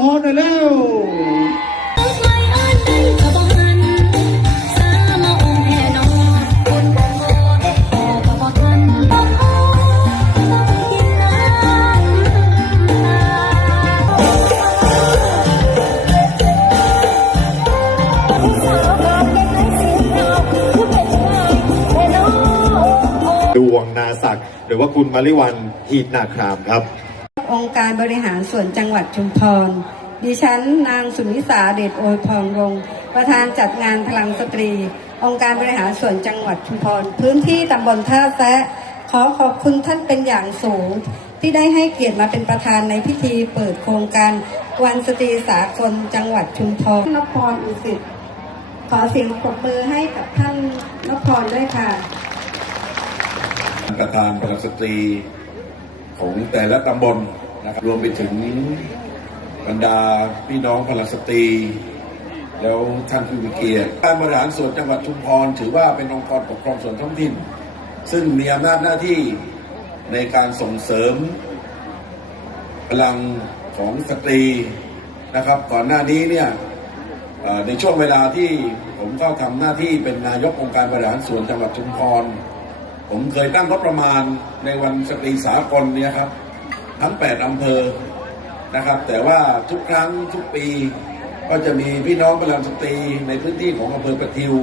พรหน่อยแล้วไม่อ่านได้แห่นอคนบ่โง่เอ๊ะโอ้ก็บ่ทันบ่โอ้กินน้ำตาดวงนาศักดิ์หรือว่าคุณมาริวันหีดนาครามครับ องค์การบริหารส่วนจังหวัดชุมพร ดิฉันนางสุนิสาเดชโอยพองวงศ์ประธานจัดงานพลังสตรี องค์การบริหารส่วนจังหวัดชุมพร พื้นที่ตำบลท่าแซะขอขอบคุณท่านเป็นอย่างสูง ที่ได้ให้เกียรติมาเป็นประธานในพิธีเปิดโครงการวันสตรีสากลจังหวัดชุมพรนพรอุสิตขอเสียงปรบมือให้กับท่านนพรด้วยค่ะประธานพลสตรี ของแต่ละตำบลนะครับรวมไปถึงบรรดาพี่น้องพลสตรี แล้วท่านผู้มีเกียรติการบริหารส่วนจังหวัดชุมพรถือว่าเป็นองค์กรปกครองส่วนท้องถิ่น ซึ่งมีอำนาจหน้าที่ในการส่งเสริมพลังของสตรีนะครับ ก่อนหน้านี้เนี่ยในช่วงเวลาที่ผมเข้าทำหน้าที่เป็นนายกองค์การบริหารส่วนจังหวัดชุมพร ผมเคยตั้งงบประมาณในวันสตรีสากลเนี่ยครับ ทั้ง 8อำเภอนะครับ แต่ว่าทุกครั้งทุกปีก็จะมีพี่น้องพลังสตรีในพื้นที่ของอำเภอประทิว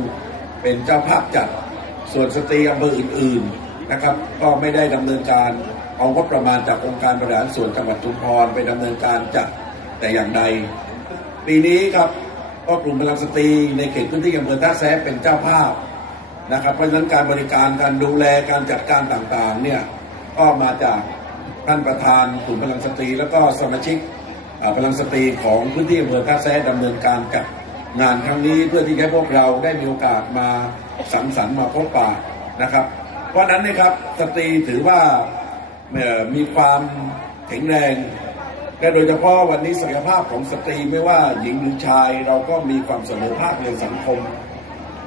เป็นเจ้าภาพจัดส่วนสตรีอำเภออื่น ๆนะครับ ก็ไม่ได้ดำเนินการเอางบประมาณจากองค์การบริหารส่วนจังหวัดชุมพรไปดำเนินการจัดแต่อย่างใด ปีนี้ครับก็กลุ่มพลังสตรีในเขตพื้นที่อำเภอท่าแซะเป็นเจ้าภาพ นะครับเพราะฉะนั้นการบริการการดูแลการจัดการต่างๆเนี่ยก็มาจากท่านประธานกลุ่มพลังสตรี แล้วก็สมาชิกพลังสตรีของพื้นที่อำเภอท่าแซะดำเนินการจัดงานครั้งนี้เพื่อที่ให้พวกเราได้มีโอกาสมาสังสรรค์มาพบปะนะครับ เพราะนั้นนะครับสตรีถือว่ามีความแข็งแรงและโดยเฉพาะวันนี้ศักยภาพของสตรีไม่ว่าหญิงหรือชายเราก็มีความเสมอภาคในสังคม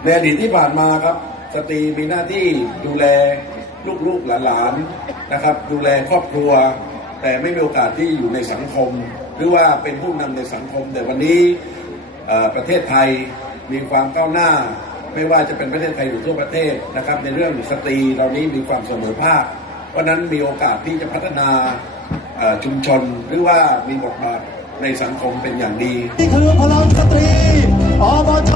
ในอดีตที่ผ่านมาครับ สตรีมีหน้าที่ดูแลลูกๆหลานๆนะครับ ดูแลครอบครัว แต่ไม่มีโอกาสที่อยู่ในสังคม หรือว่าเป็นผู้นำในสังคม แต่วันนี้ประเทศไทยมีความก้าวหน้า ไม่ว่าจะเป็นประเทศไทยหรือทั่วประเทศนะครับ ในเรื่องสตรีเหล่านี้มีความเสมอภาค เพราะนั้นมีโอกาสที่จะพัฒนาชุมชนหรือว่ามีบทบาทในสังคมเป็นอย่างดี นี่คือพลังสตรีอบจ